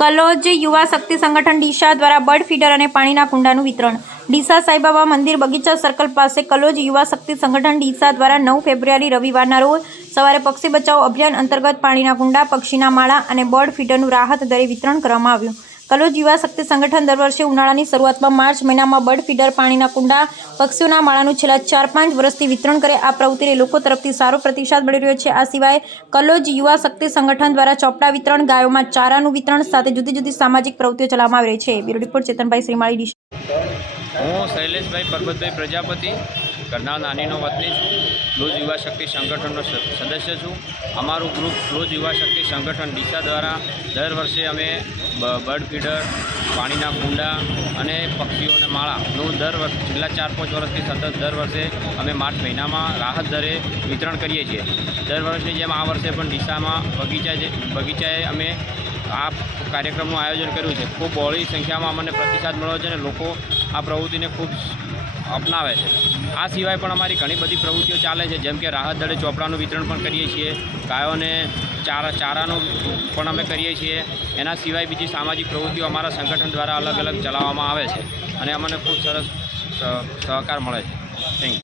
Close યુવા શક્તિ સંગઠન ડીસા દ્વારા બર્ડ ફીડર અને પાણીના કુંડાનું વિતરણ. ડીસા સાંઈબાબા મંદિર બગીચા સર્કલ પાસે કલોજ યુવા શક્તિ સંગઠન ડીસા દ્વારા 9 ફેબ્રુઆરી રવિવારના રોજ સવારે પક્ષી બચાવો અભિયાન અંતર્ગત પાણીના કુંડા, પક્ષીના માળા અને બર્ડ ફીડરનું રાહત દરે વિતરણ કરવામાં આવ્યું. કલોજ યુવા શક્તિ સંગઠન દર વર્ષે ઉનાળાની શરૂઆતમાં માર્ચ મહિનામાં બર્ડ ફીડર, પાણીના કુંડા, પક્ષીઓના માળાનું છેલ્લા 4-5 વર્ષથી વિતરણ કરે. આ પ્રવૃત્તિને લોકો તરફથી સારો પ્રતિસાદ મળી રહ્યો છે. આ સિવાય કલોજ યુવા શક્તિ સંગઠન દ્વારા ચોપડા વિતરણ, ગાયોમાં ચારાનું વિતરણ સાથે જુદી જુદી સામાજિક પ્રવૃત્તિઓ ચલાવવામાં આવી રહી છે. Bureau report Chetanbhai Shrimali. હું શૈલેષભાઈ પરબતભાઈ પ્રજાપતિ, કરનાળ નાનીનો વતની છું. કલોજ યુવા શક્તિ સંગઠનનો સદસ્ય છું. અમારું ગ્રુપ કલોજ યુવા શક્તિ સંગઠન ડીસા દ્વારા દર વર્ષે અમે બર્ડ ફીડર, પાણીના કુંડા અને પક્ષીઓના માળાનું છેલ્લા 4-5 વર્ષથી સતત દર વર્ષે અમે માર્ચ મહિનામાં રાહત દરે વિતરણ કરીએ છીએ. દર વર્ષની જેમ આ વર્ષે પણ ડીસામાં બગીચાએ અમે આ કાર્યક્રમનું આયોજન કર્યું છે. ખૂબ બહોળી સંખ્યામાં અમને પ્રતિસાદ મળ્યો છે અને લોકો આ પ્રવૃત્તિને ખૂબ અપનાવે છે. આ સિવાય પણ અમારી ઘણી બધી પ્રવૃત્તિઓ ચાલે છે, જેમ કે રાહત દરે ચોપડાનું વિતરણ પણ કરીએ છીએ, ગાયોને ચારાનું પણ અમે કરીએ છીએ. એના સિવાય બીજી સામાજિક પ્રવૃત્તિઓ અમારા સંગઠન દ્વારા અલગ અલગ ચલાવવામાં આવે છે અને અમને ખૂબ સરસ સહકાર મળે છે.